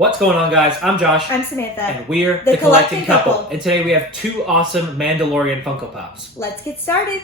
What's going on, guys? I'm Josh. I'm Samantha. And we're the Collecting Couple. And today we have two awesome Mandalorian Funko Pops. Let's get started.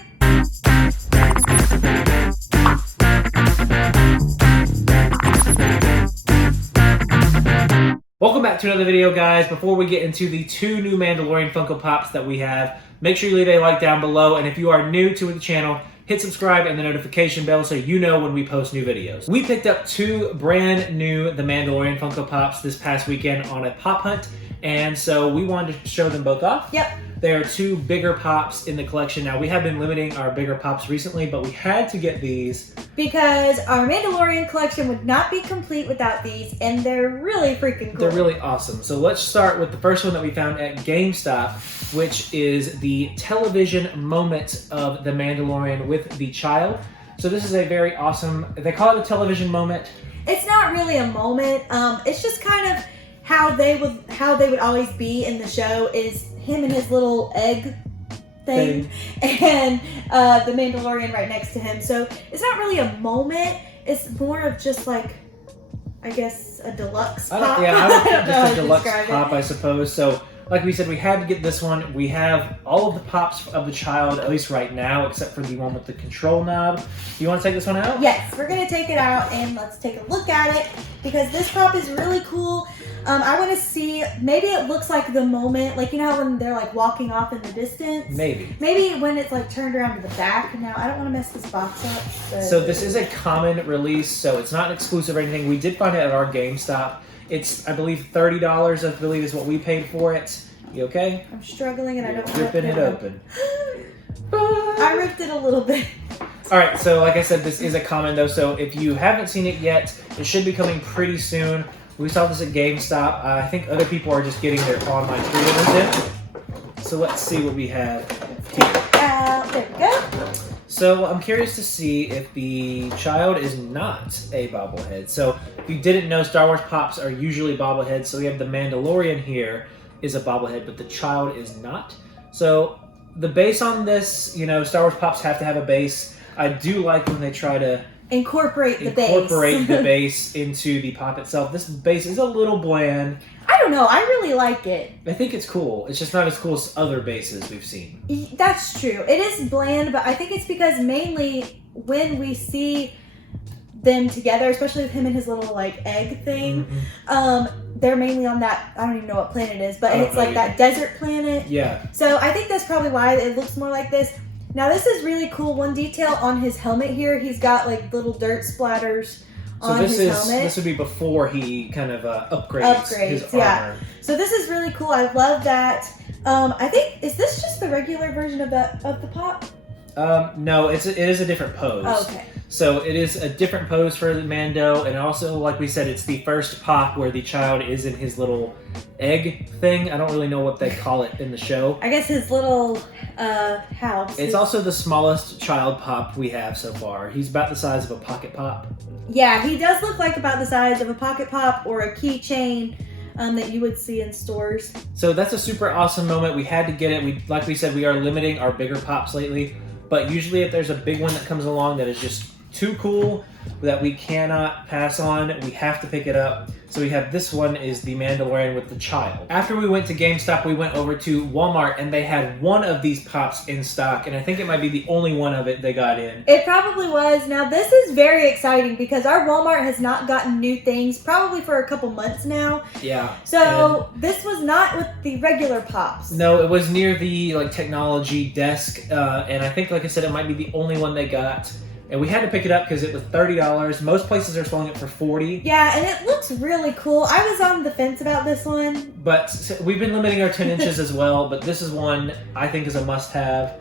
Welcome back to another video, guys. Before we get into the two new Mandalorian Funko Pops that we have, make sure you leave a like down below. And if you are new to the channel, hit subscribe and the notification bell so you know when we post new videos. We picked up two brand new The Mandalorian Funko Pops this past weekend on a pop hunt, and so we wanted to show them both off. Yep. They are two bigger pops in the collection. Now, we have been limiting our bigger pops recently, but we had to get these because our Mandalorian collection would not be complete without these, and they're really freaking cool. They're really awesome. So let's start with the first one that we found at GameStop, which is the television moment of The Mandalorian with the child. So this is a very awesome, they call it a television moment. It's not really a moment. It's just kind of how they would always be in the show is him and his little egg thing. And the Mandalorian right next to him. So it's not really a moment. It's more of just like, I guess, a deluxe pop. I would think just a deluxe pop, I suppose. So like we said, we had to get this one. We have all of the pops of the child, at least right now, except for the one with the control knob. Do you want to take this one out? Yes, we're going to take it out and let's take a look at it because this pop is really cool. I want to see, maybe it looks like the moment, like you know how when they're like walking off in the distance? Maybe. Maybe when it's like turned around to the back. Now, I don't want to mess this box up. So this is a common release, so it's not exclusive or anything. We did find it at our GameStop. It's, I believe, $30, I believe is what we paid for it. You okay? I'm struggling and I don't want to ripping it open. I ripped it a little bit. All right, so like I said, this is a common though, so if you haven't seen it yet, it should be coming pretty soon. We saw this at GameStop. I think other people are just getting their online pre-orders in. So let's see what we have here. There we go. So I'm curious to see if the child is not a bobblehead. So if you didn't know, Star Wars Pops are usually bobbleheads. So we have the Mandalorian here is a bobblehead, but the child is not. So the base on this, you know, Star Wars Pops have to have a base. I do like when they try to incorporate the base into the pop itself. This base is a little bland. I don't know. I really like it. I think it's cool. It's just not as cool as other bases we've seen. That's true. It is bland, but I think it's because mainly when we see them together, especially with him and his little like egg thing, they're mainly on that, I don't even know what planet it is, but it's like that desert planet. Yeah. So I think that's probably why it looks more like this. Now this is really cool. One detail on his helmet here, he's got like little dirt splatters on his helmet. This would be before he kind of upgrades his armor. Yeah. So this is really cool. I love that. I think, is this just the regular version of the pop? No, it is a different pose. Oh, okay. So it is a different pose for the Mando, and also, like we said, it's the first pop where the child is in his little egg thing. I don't really know what they call it in the show. I guess his little house. It's also the smallest child pop we have so far. He's about the size of a pocket pop. Yeah, he does look like about the size of a pocket pop or a keychain that you would see in stores. So that's a super awesome moment. We had to get it. Like we said, we are limiting our bigger pops lately. But usually if there's a big one that comes along that is just too cool that we cannot pass on, we have to pick it up. So we have this one is the Mandalorian with the child. After we went to GameStop, we went over to Walmart and they had one of these pops in stock, and I think it might be the only one of it they got in. It probably was. Now this is very exciting because our Walmart has not gotten new things probably for a couple months now. Yeah. So this was not with the regular pops. No, it was near the like technology desk, and I think, like I said, it might be the only one they got. And we had to pick it up because it was $30. Most places are selling it for $40. Yeah, and it looks really cool. I was on the fence about this one. But we've been limiting our 10 inches as well, but this is one I think is a must-have.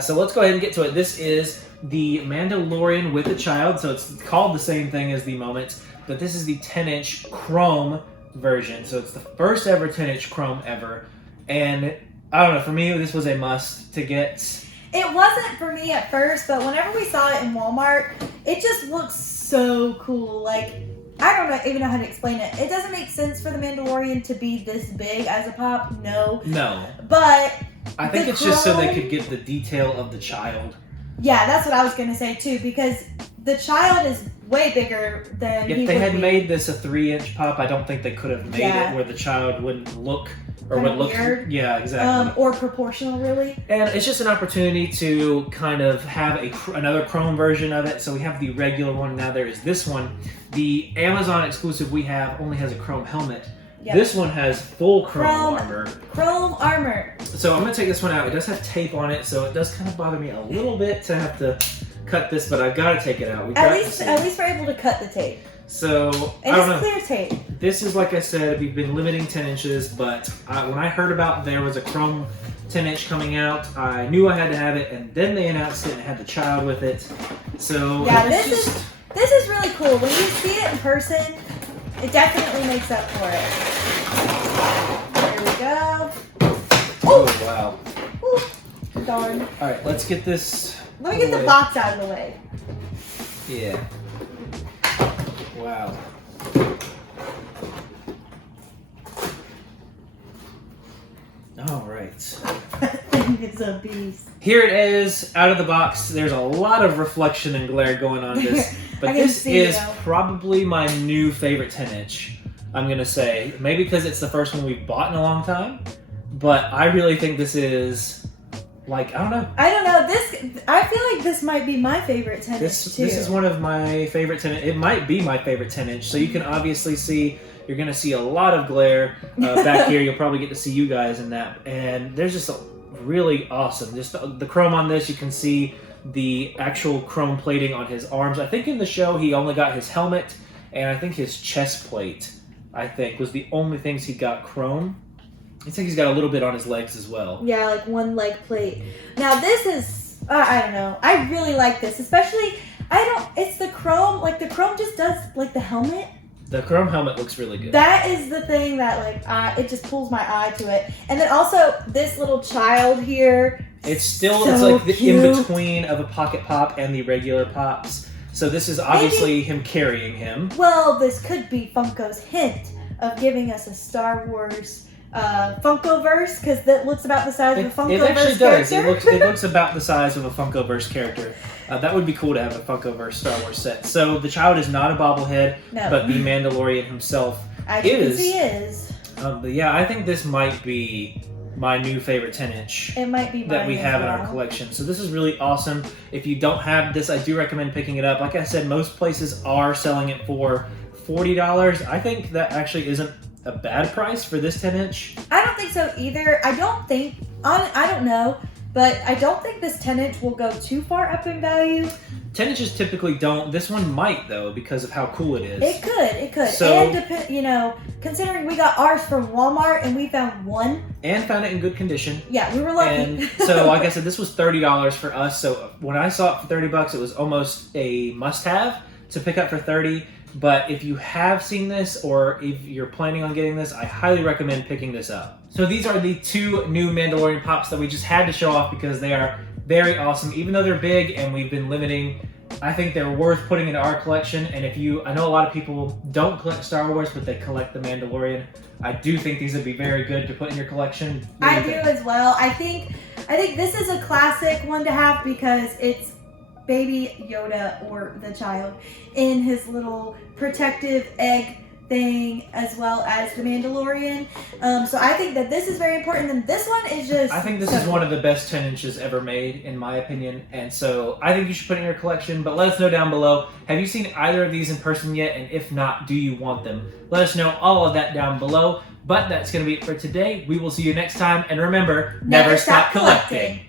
So let's go ahead and get to it. This is the Mandalorian with a child, so it's called the same thing as the moment, but this is the 10-inch chrome version. So it's the first ever 10-inch chrome ever. And I don't know, for me, this was a must to get. It wasn't for me at first, but whenever we saw it in Walmart, it just looks so cool. Like, I don't even know how to explain it. It doesn't make sense for the Mandalorian to be this big as a pop, no. But I think it's just so they could get the detail of the child. Yeah, that's what I was going to say too, because the child is way bigger than If they had made this a 3-inch pop, I don't think they could have made it where the child wouldn't look or would look weird. Yeah, exactly. Or proportional, really. And it's just an opportunity to kind of have another chrome version of it. So we have the regular one. Now there is this one. The Amazon exclusive we have only has a chrome helmet. Yep. This one has full chrome armor. Chrome armor. So I'm going to take this one out. It does have tape on it, so it does kind of bother me a little bit to have to cut this, but I've got to take it out. At least we're able to cut the tape. So, and I don't know. It's clear tape. This is, like I said, we've been limiting 10 inches, but when I heard about there was a chrome 10-inch coming out, I knew I had to have it, and then they announced it and had the child with it. So, yeah, this is really cool. When you see it in person, it definitely makes up for it. There we go. Oh, wow. Ooh, darn. All right, let's get this. Let me get the box out of the way. Yeah. Wow. All right. It's a beast. Here it is, out of the box. There's a lot of reflection and glare going on this, but this is probably my new favorite 10-inch. I'm gonna say maybe because it's the first one we've bought in a long time, but I really think this is. Like, I don't know. I feel like this might be my favorite 10-inch too. This is one of my favorite 10-inch. It might be my favorite 10-inch. So you can obviously see, you're going to see a lot of glare back here. You'll probably get to see you guys in that. And there's just a really awesome. Just the chrome on this, you can see the actual chrome plating on his arms. I think in the show he only got his helmet and I think his chest plate, was the only things he got chrome. I think he's got a little bit on his legs as well. Yeah, like one leg plate. Now this is, I don't know. I really like this, especially, it's the chrome, like the chrome just does, like the helmet. The chrome helmet looks really good. That is the thing that, like, it just pulls my eye to it. And then also, this little child here. It's like the in-between of a pocket pop and the regular pops. So this is obviously him carrying him. Well, this could be Funko's hint of giving us a Star Wars Funkoverse, because that looks about the size of a Funkoverse character. It actually does. It looks about the size of a Funkoverse character. That would be cool to have a Funkoverse Star Wars set. So the child is not a bobblehead, but the Mandalorian himself is. He is. But yeah, I think this might be my new favorite 10-inch. It might be that we have in our collection. So this is really awesome. If you don't have this, I do recommend picking it up. Like I said, most places are selling it for $40. I think that actually isn't a bad price for this 10-inch. I don't think so either. I don't know, but I don't think this 10-inch will go too far up in value. 10-inches typically don't. This one might, though, because of how cool it is. It could. So, and, considering we got ours from Walmart and we found one. And found it in good condition. Yeah, we were lucky. And so, like I said, this was $30 for us. So when I saw it for $30, it was almost a must-have to pick up for $30. But if you have seen this or if you're planning on getting this, I highly recommend picking this up. So these are the two new Mandalorian Pops that we just had to show off because they are very awesome. Even though they're big and we've been limiting, I think they're worth putting into our collection. And I know a lot of people don't collect Star Wars, but they collect the Mandalorian. I do think these would be very good to put in your collection. I do as well. I think this is a classic one to have because it's Baby Yoda or the child in his little protective egg thing as well as the Mandalorian. So I think that this is very important and this one is just... I think this is one of the best 10-inches ever made in my opinion, and so I think you should put it in your collection, but let us know down below. Have you seen either of these in person yet, and if not, do you want them? Let us know all of that down below, but that's going to be it for today. We will see you next time, and remember, never stop collecting.